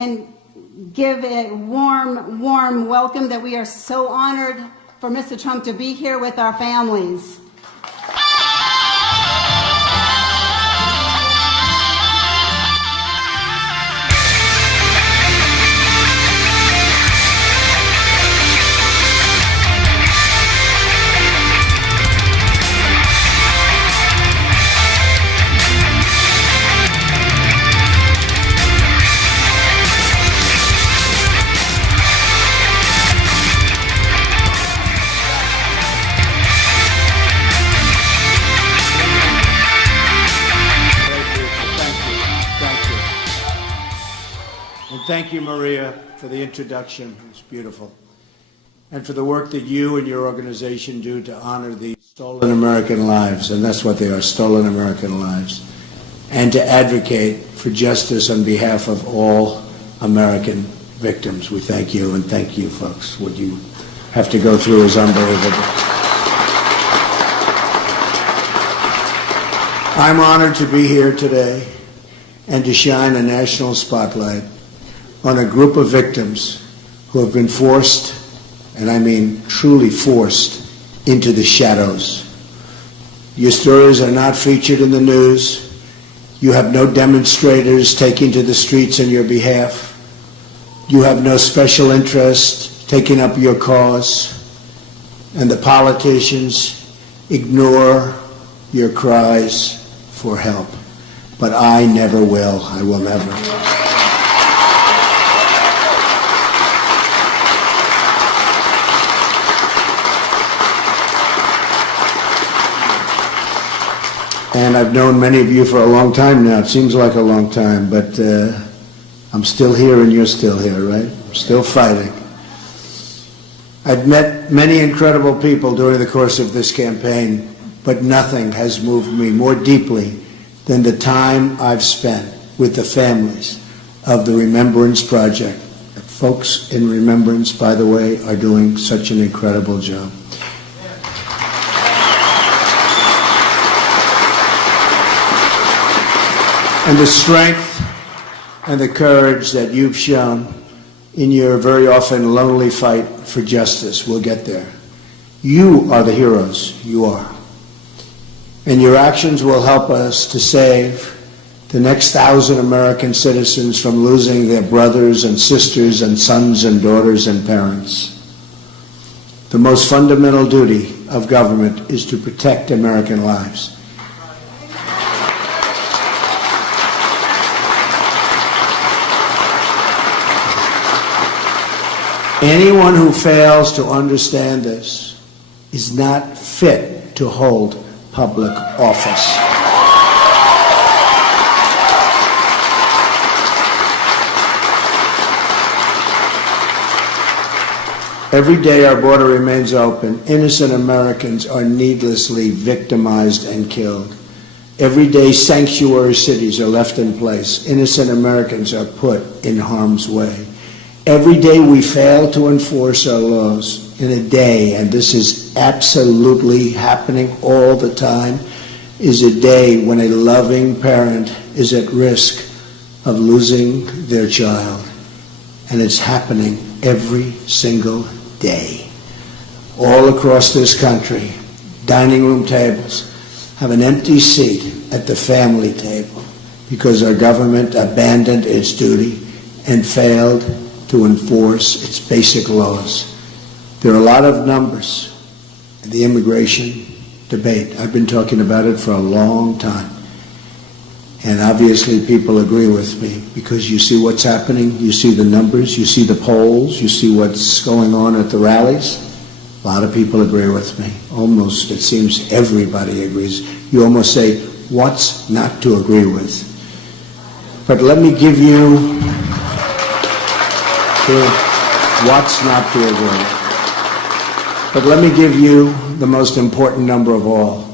and give a warm, warm welcome that we are so honored for Mr. Trump to be here with our families. Thank you, Maria, for the introduction. It's beautiful. And for the work that you and your organization do to honor the stolen American lives, and that's what they are, stolen American lives, and to advocate for justice on behalf of all American victims. We thank you, and thank you, folks. What you have to go through is unbelievable. I'm honored to be here today and to shine a national spotlight on a group of victims who have been forced, and I mean truly forced, into the shadows. Your stories are not featured in the news. You have no demonstrators taking to the streets on your behalf. You have no special interest taking up your cause. And the politicians ignore your cries for help. But I never will. I will never. And I've known many of you for a long time now. It seems like a long time, but I'm still here and you're still here, right? I'm still fighting. I've met many incredible people during the course of this campaign, but nothing has moved me more deeply than the time I've spent with the families of the Remembrance Project. Folks in Remembrance, by the way, are doing such an incredible job. And the strength and the courage that you've shown in your very often lonely fight for justice will get there. You are the heroes. You are. And your actions will help us to save the next 1,000 American citizens from losing their brothers and sisters and sons and daughters and parents. The most fundamental duty of government is to protect American lives. Anyone who fails to understand this is not fit to hold public office. Every day our border remains open, innocent Americans are needlessly victimized and killed. Every day sanctuary cities are left in place. Innocent Americans are put in harm's way. Every day we fail to enforce our laws. In a day, and this is absolutely happening all the time, is a day when a loving parent is at risk of losing their child. And it's happening every single day. All across this country, dining room tables have an empty seat at the family table because our government abandoned its duty and failed to enforce its basic laws. There are a lot of numbers in the immigration debate. I've been talking about it for a long time. And obviously people agree with me because you see what's happening, you see the numbers, you see the polls, you see what's going on at the rallies. A lot of people agree with me. Almost, it seems everybody agrees. You almost say, what's not to agree with? But let me give you what's not to agree with. But let me give you the most important number of all.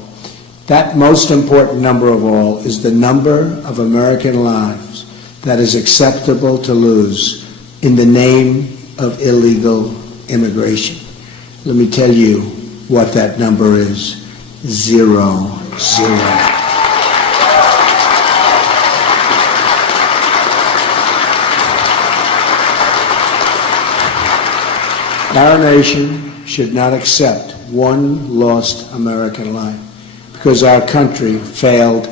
That most important number of all is the number of American lives that is acceptable to lose in the name of illegal immigration. Let me tell you what that number is. 0, 0. Our nation should not accept one lost American life because our country failed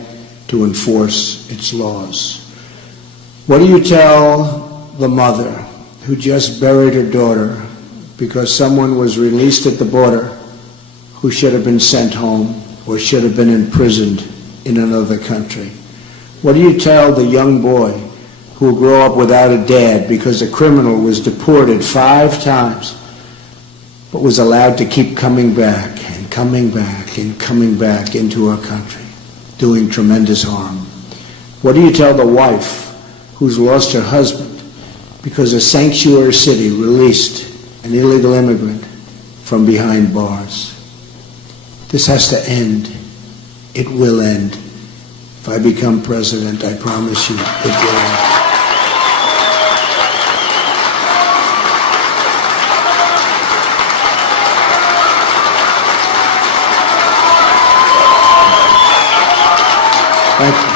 to enforce its laws. What do you tell the mother who just buried her daughter because someone was released at the border who should have been sent home or should have been imprisoned in another country? What do you tell the young boy who will grow up without a dad because a criminal was deported 5 times but was allowed to keep coming back and coming back and coming back into our country, doing tremendous harm? What do you tell the wife who's lost her husband because a sanctuary city released an illegal immigrant from behind bars? This has to end. It will end. If I become president, I promise you it will end. Thank you.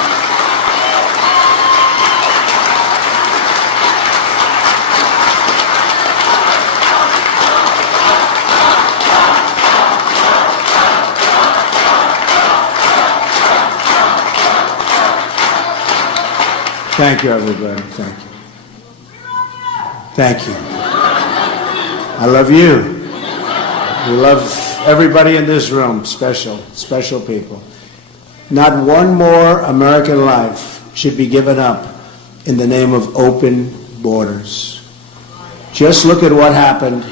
Thank you, everybody. Thank you. Thank you. I love you. We love everybody in this room. Special people. Not one more American life should be given up in the name of open borders. Just look at what happened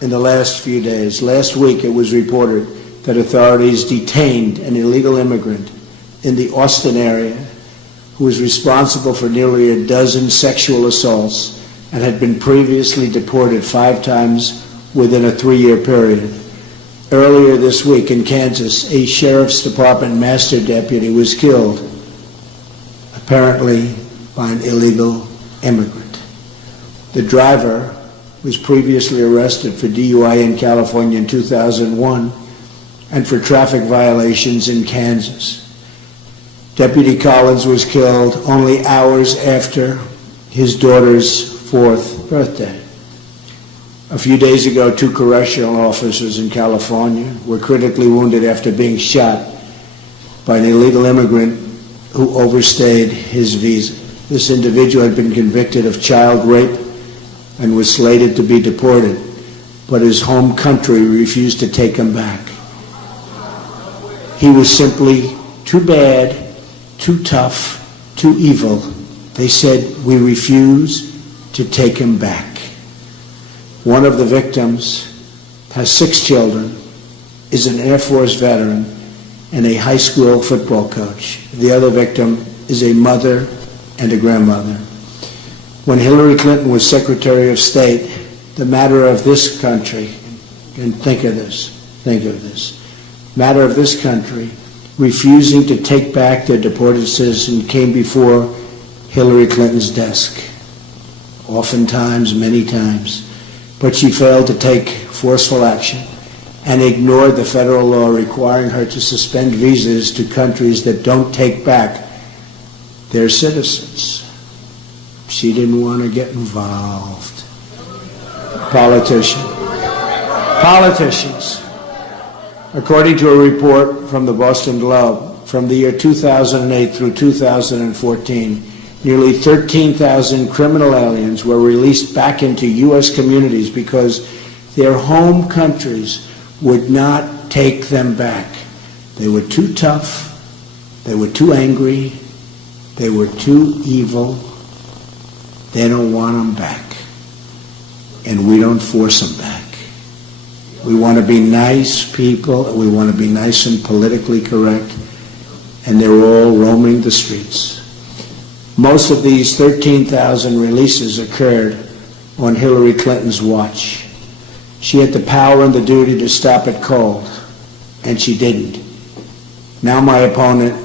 in the last few days. Last week it was reported that authorities detained an illegal immigrant in the Austin area who was responsible for nearly a dozen sexual assaults and had been previously deported 5 times within a 3-year period. Earlier this week in Kansas, a sheriff's department master deputy was killed, apparently by an illegal immigrant. The driver was previously arrested for DUI in California in 2001 and for traffic violations in Kansas. Deputy Collins was killed only hours after his daughter's 4th birthday. A few days ago, 2 correctional officers in California were critically wounded after being shot by an illegal immigrant who overstayed his visa. This individual had been convicted of child rape and was slated to be deported, but his home country refused to take him back. He was simply too bad, too tough, too evil. They said, "We refuse to take him back." One of the victims has 6 children, is an Air Force veteran, and a high school football coach. The other victim is a mother and a grandmother. When Hillary Clinton was Secretary of State, the matter of this country, and think of this, matter of this country refusing to take back their deported citizen came before Hillary Clinton's desk, oftentimes, many times. But she failed to take forceful action and ignored the federal law requiring her to suspend visas to countries that don't take back their citizens. She didn't want to get involved. Politicians. According to a report from the Boston Globe, from the year 2008 through 2014, nearly 13,000 criminal aliens were released back into U.S. communities because their home countries would not take them back. They were too tough, they were too angry, they were too evil. They don't want them back. And we don't force them back. We want to be nice people, we want to be nice and politically correct, and they're all roaming the streets. Most of these 13,000 releases occurred on Hillary Clinton's watch. She had the power and the duty to stop it cold, and she didn't. Now my opponent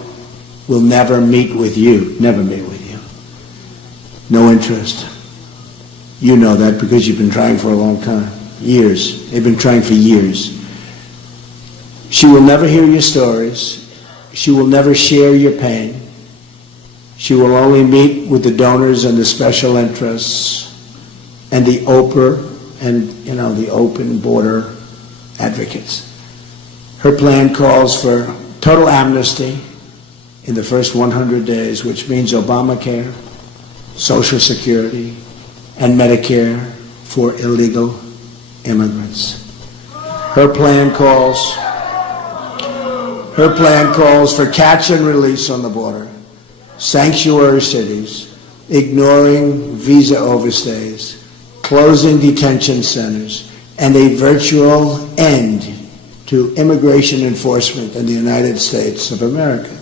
will never meet with you. No interest. You know that because you've been trying for a long time. Years. They've been trying for years. She will never hear your stories. She will never share your pain. She will only meet with the donors and the special interests and the Oprah and, the open border advocates. Her plan calls for total amnesty in the first 100 days, which means Obamacare, Social Security, and Medicare for illegal immigrants. Her plan calls for catch and release on the border, sanctuary cities, ignoring visa overstays, closing detention centers, and a virtual end to immigration enforcement in the United States of America.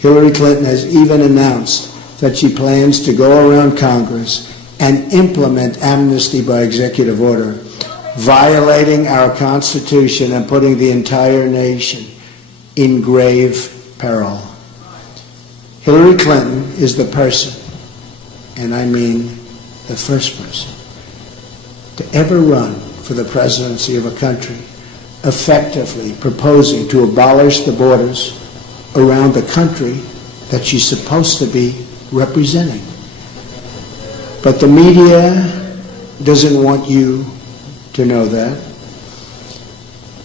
Hillary Clinton has even announced that she plans to go around Congress and implement amnesty by executive order, violating our Constitution and putting the entire nation in grave peril. Hillary Clinton is the person, and I mean the first person, to ever run for the presidency of a country effectively proposing to abolish the borders around the country that she's supposed to be representing. But the media doesn't want you to know that,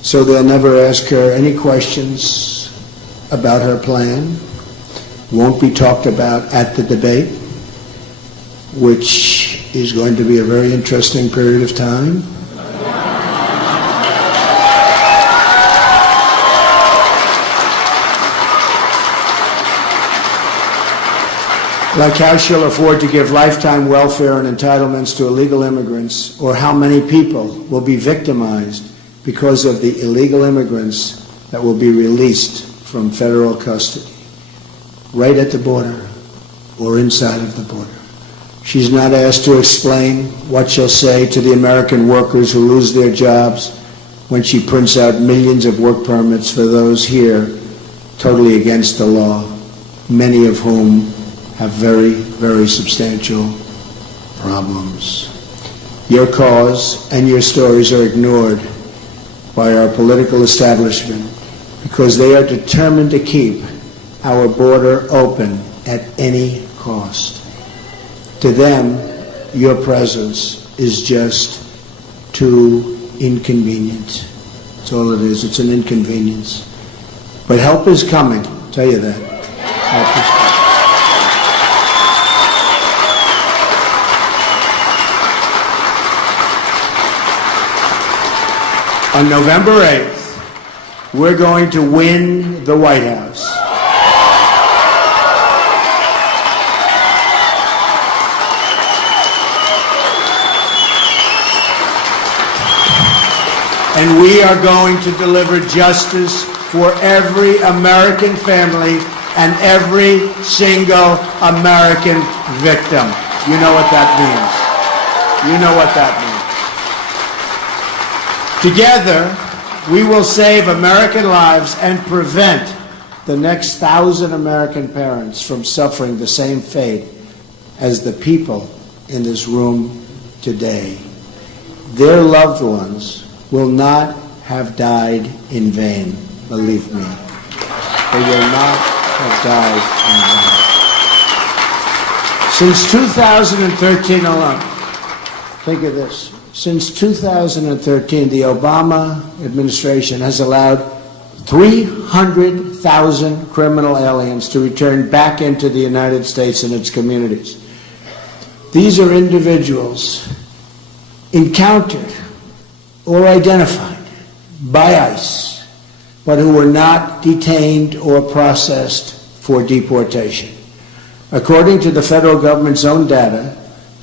so they'll never ask her any questions about her plan. Won't be talked about at the debate, which is going to be a very interesting period of time. Like how she'll afford to give lifetime welfare and entitlements to illegal immigrants, or how many people will be victimized because of the illegal immigrants that will be released from federal custody, right at the border or inside of the border. She's not asked to explain what she'll say to the American workers who lose their jobs when she prints out millions of work permits for those here totally against the law, many of whom have very, very substantial problems. Your cause and your stories are ignored by our political establishment because they are determined to keep our border open at any cost. To them, your presence is just too inconvenient. That's all it is. It's an inconvenience. But help is coming, I'll tell you that. Help is coming. On November 8th, we're going to win the White House. And we are going to deliver justice for every American family and every single American victim. You know what that means. You know what that means. Together, we will save American lives and prevent the next 1,000 American parents from suffering the same fate as the people in this room today. Their loved ones will not have died in vain, believe me. They will not have died in vain. Since 2013 alone, think of this. Since 2013, the Obama administration has allowed 300,000 criminal aliens to return back into the United States and its communities. These are individuals encountered or identified by ICE, but who were not detained or processed for deportation. According to the federal government's own data,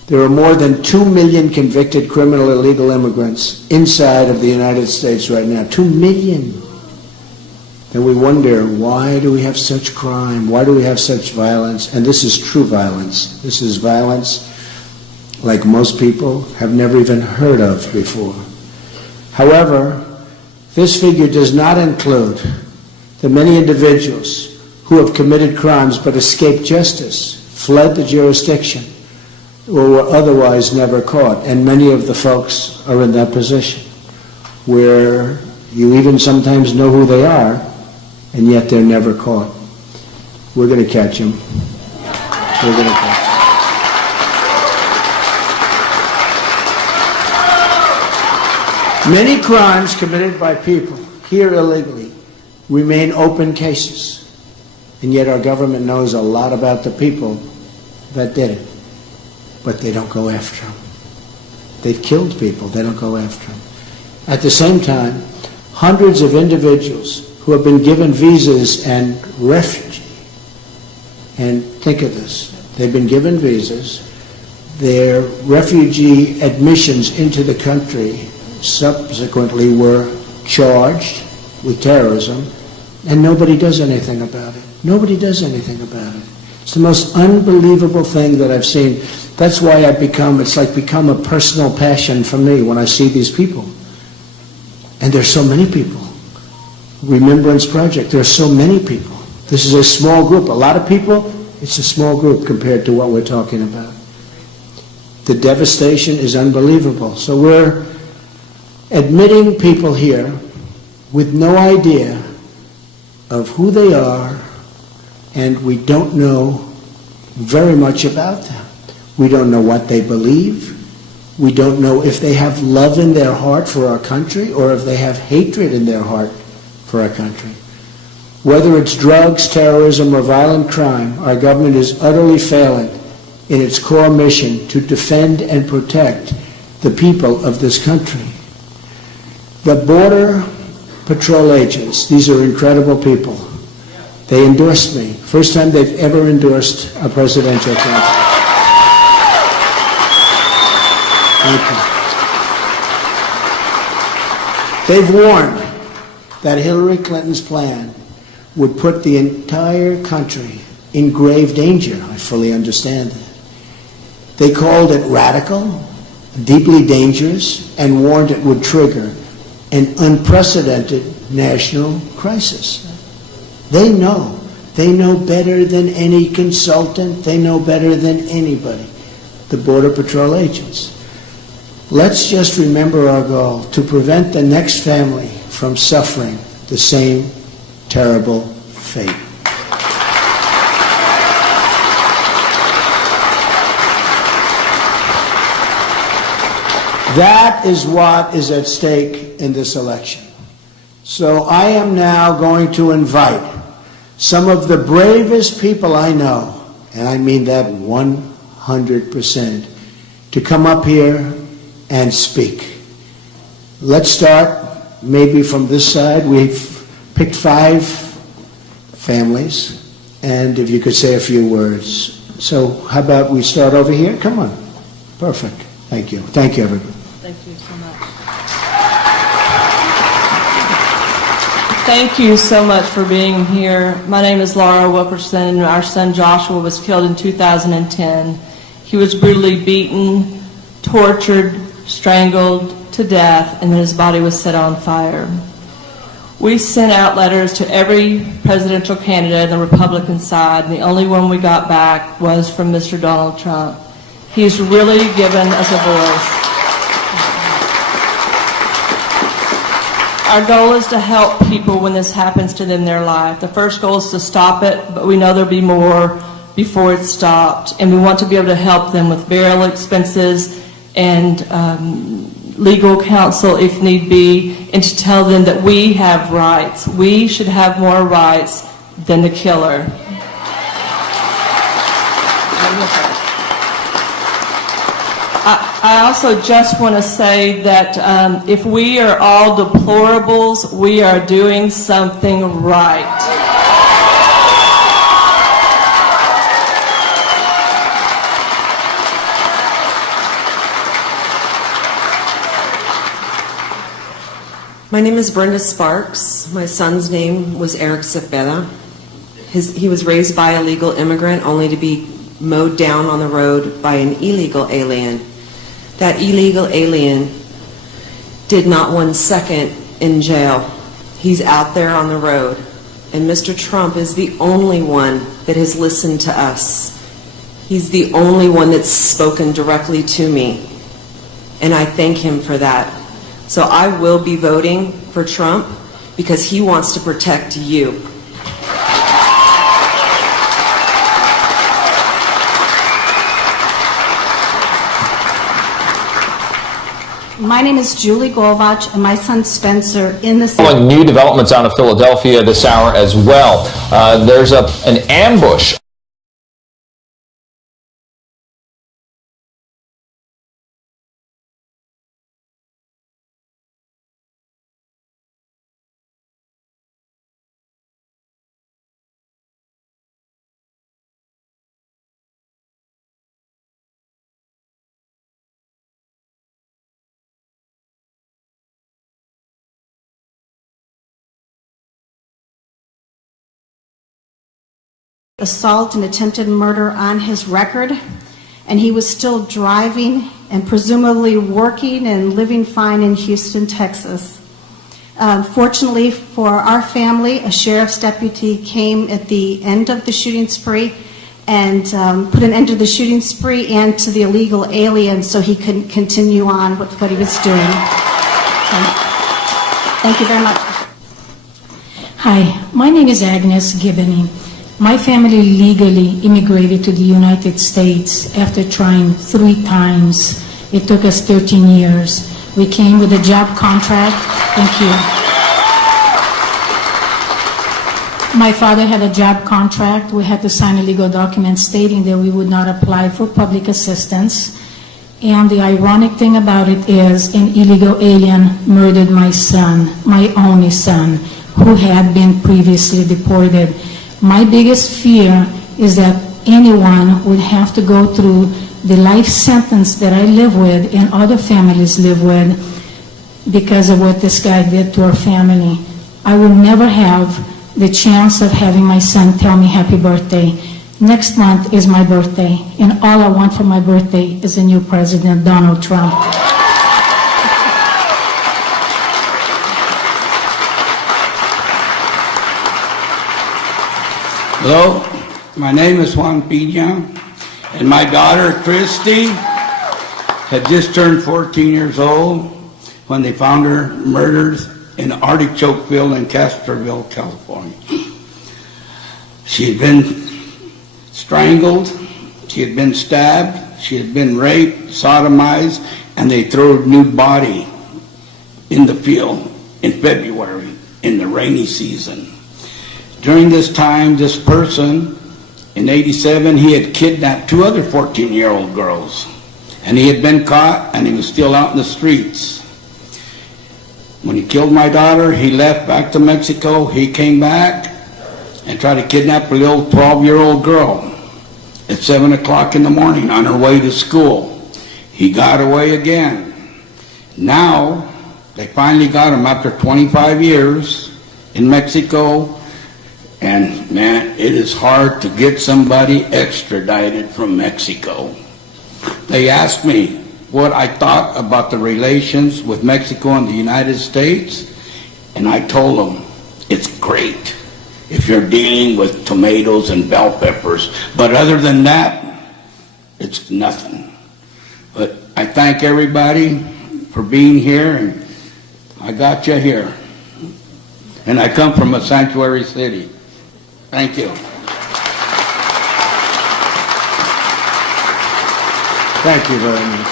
there are more than 2 million convicted criminal illegal immigrants inside of the United States right now. 2 million. And we wonder, why do we have such crime? Why do we have such violence? And this is true violence. This is violence like most people have never even heard of before. However, this figure does not include the many individuals who have committed crimes but escaped justice, fled the jurisdiction, or were otherwise never caught. And many of the folks are in that position where you even sometimes know who they are, and yet they're never caught. We're going to catch them. We're going to catch them. Many crimes committed by people here illegally remain open cases, and yet our government knows a lot about the people that did it, but they don't go after them. They've killed people, they don't go after them. At the same time, hundreds of individuals who have been given visas and refugee, and think of this, they've been given visas, their refugee admissions into the country subsequently were charged with terrorism, and nobody does anything about it. Nobody does anything about it. It's the most unbelievable thing that I've seen. That's why it's like become a personal passion for me when I see these people. And there's so many people. Remembrance Project, there's so many people. This is a small group. A lot of people, it's a small group compared to what we're talking about. The devastation is unbelievable. So we're admitting people here with no idea of who they are, and we don't know very much about them. We don't know what they believe. We don't know if they have love in their heart for our country or if they have hatred in their heart for our country. Whether it's drugs, terrorism, or violent crime, our government is utterly failing in its core mission to defend and protect the people of this country. The Border Patrol agents, these are incredible people. They endorsed me. First time they've ever endorsed a presidential candidate. Thank you. They've warned that Hillary Clinton's plan would put the entire country in grave danger. I fully understand that. They called it radical, deeply dangerous, and warned it would trigger an unprecedented national crisis. They know. They know better than any consultant. They know better than anybody, the Border Patrol agents. Let's just remember our goal, to prevent the next family from suffering the same terrible fate. That is what is at stake in this election. So I am now going to invite some of the bravest people I know, and I mean that 100%, to come up here and speak. Let's start maybe from this side. We've picked 5 families, and if you could say a few words. So how about we start over here? Come on. Perfect. Thank you. Thank you, everybody. Thank you so much. Thank you so much for being here. My name is Laura Wilkerson. Our son Joshua was killed in 2010. He was brutally beaten, tortured, strangled to death, and then his body was set on fire. We sent out letters to every presidential candidate on the Republican side, and the only one we got back was from Mr. Donald Trump. He's really given us a voice. Our goal is to help people when this happens to them in their life. The first goal is to stop it, but we know there'll be more before it's stopped. And we want to be able to help them with burial expenses and legal counsel if need be, and to tell them that we have rights. We should have more rights than the killer. I also just want to say that if we are all deplorables, we are doing something right. My name is Brenda Sparks. My son's name was Eric Cepeda. He was raised by a legal immigrant only to be mowed down on the road by an illegal alien. That illegal alien did not 1 second in jail. He's out there on the road. And Mr. Trump is the only one that has listened to us. He's the only one that's spoken directly to me. And I thank him for that. So I will be voting for Trump because he wants to protect you. My name is Julie Golvach, and my son Spencer in the Following new developments out of Philadelphia this hour as well. There's an ambush. assault and attempted murder on his record, and he was still driving and presumably working and living fine in Houston, Texas. Fortunately for our family, a sheriff's deputy came at the end of the shooting spree and put an end to the shooting spree and to the illegal alien so he could continue on with what he was doing. Thank you very much. Hi, my name is Agnes Gibbony. My family legally immigrated to the United States after trying 3 times. It took us 13 years. We came with a job contract. Thank you. My father had a job contract. We had to sign a legal document stating that we would not apply for public assistance. And the ironic thing about it is an illegal alien murdered my son, my only son, who had been previously deported. My biggest fear is that anyone would have to go through the life sentence that I live with and other families live with because of what this guy did to our family. I will never have the chance of having my son tell me happy birthday. Next month is my birthday, and all I want for my birthday is a new president, Donald Trump. Hello, my name is Juan Pina, and my daughter Christy had just turned 14 years old when they found her murdered in Artichokeville in Castroville, California. She had been strangled, she had been stabbed, she had been raped, sodomized, and they threw a new body in the field in February in the rainy season. During this time, this person, in '87, he had kidnapped 2 other 14-year-old girls. And he had been caught, and he was still out in the streets. When he killed my daughter, he left back to Mexico. He came back and tried to kidnap a little 12-year-old girl at 7 o'clock in the morning on her way to school. He got away again. Now, they finally got him after 25 years in Mexico. And man, it is hard to get somebody extradited from Mexico. They asked me what I thought about the relations with Mexico and the United States, and I told them it's great if you're dealing with tomatoes and bell peppers, but other than that, it's nothing. But I thank everybody for being here, and I got you here. And I come from a sanctuary city. Thank you. Thank you very much.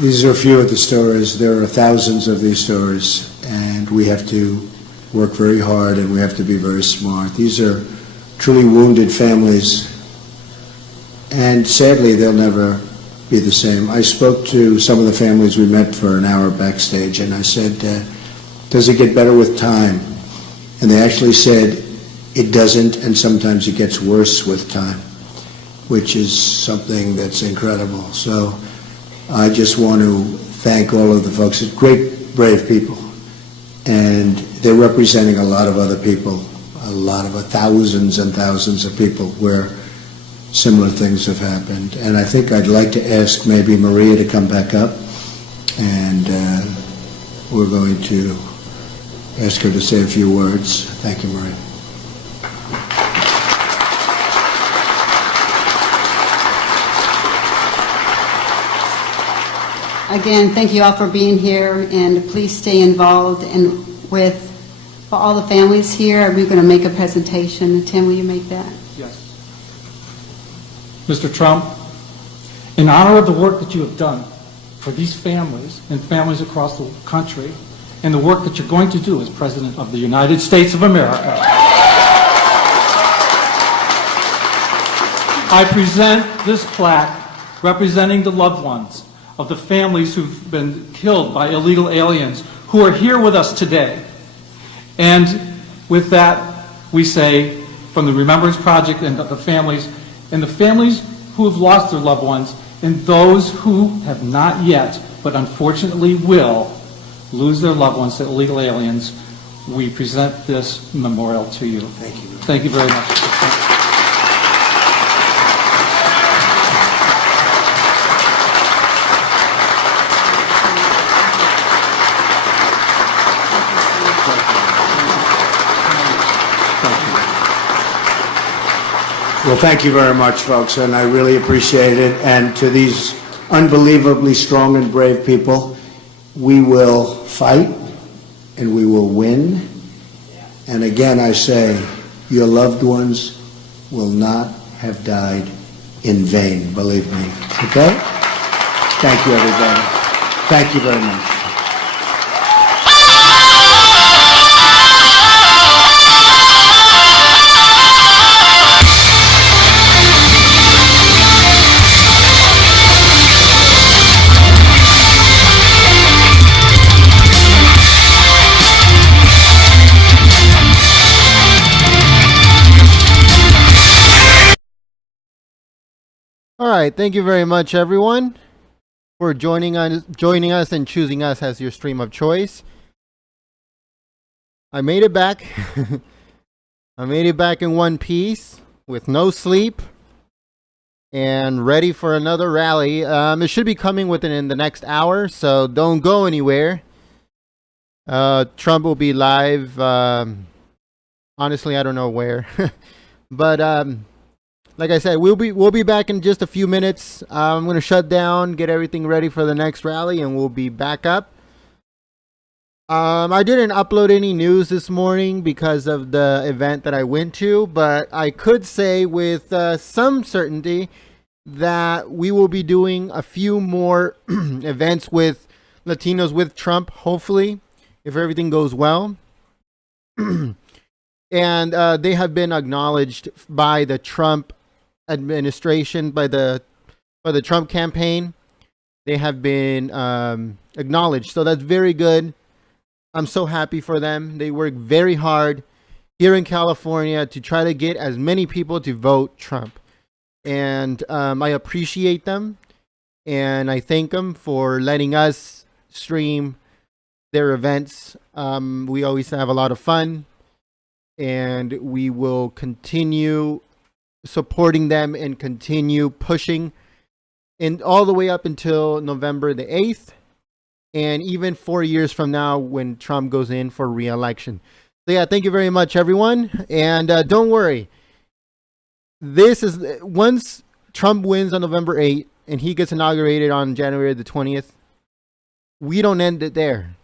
These are a few of the stories. There are thousands of these stories, and we have to work very hard, and we have to be very smart. These are truly wounded families, and sadly, they'll never be the same. I spoke to some of the families we met for an hour backstage, and I said, does it get better with time? And they actually said, it doesn't, and sometimes it gets worse with time, which is something that's incredible. So I just want to thank all of the folks. Great, brave people. And they're representing a lot of other people, a lot of thousands and thousands of people where similar things have happened. And I think I'd like to ask maybe Maria to come back up, and we're going to ask her to say a few words. Thank you, Maria. Again, thank you all for being here, and please stay involved. And with for all the families here, we're going to make a presentation. Tim, will you make that? Yes. Mr. Trump, In honor of the work that you have done for these families and families across the country, and the work that you're going to do as President of the United States of America, I present this plaque representing the loved ones of the families who've been killed by illegal aliens who are here with us today. And with that, we say, from the Remembrance Project and the families who have lost their loved ones, and those who have not yet, but unfortunately will, lose their loved ones to illegal aliens, we present this memorial to you. Thank you. Thank you very much. Well, thank you very much, folks, and I really appreciate it. And to these unbelievably strong and brave people, we will fight and we will win. And again, I say, your loved ones will not have died in vain, believe me. Okay? Thank you, everybody. Thank you very much. All right, thank you very much, everyone, for joining us and choosing us as your stream of choice. I made it back. I made it back in one piece with no sleep and ready for another rally. It should be coming within the next hour, so don't go anywhere. Trump will be live. Honestly, I don't know where, but like I said, we'll be back in just a few minutes. I'm going to shut down, get everything ready for the next rally, and we'll be back up. I didn't upload any news this morning because of the event that I went to, but I could say with some certainty that we will be doing a few more events with Latinos with Trump, hopefully, if everything goes well. And they have been acknowledged by the Trump administration, by the Trump campaign. They have been acknowledged, so that's very good. I'm so happy for them. They work very hard here in California to try to get as many people to vote Trump, and I appreciate them, and I thank them for letting us stream their events. We always have a lot of fun, and we will continue supporting them and continue pushing and all the way up until November the 8th, and even 4 years from now when Trump goes in for re-election. So yeah, thank you very much, everyone. And don't worry, this is once Trump wins on November 8th and he gets inaugurated on January the 20th, we don't end it there.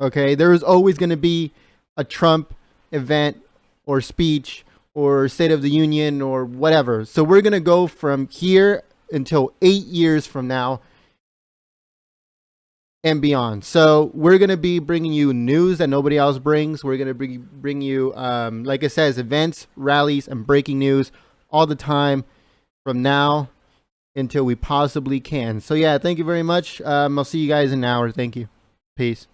Okay, there is always going to be a Trump event or speech or State of the Union or whatever. So we're going to go from here until 8 years from now and beyond. So we're going to be bringing you news that nobody else brings. We're going to bring you, like it says, events, rallies, and breaking news all the time from now until we possibly can. So yeah, thank you very much. I'll see you guys in an hour. Thank you. Peace.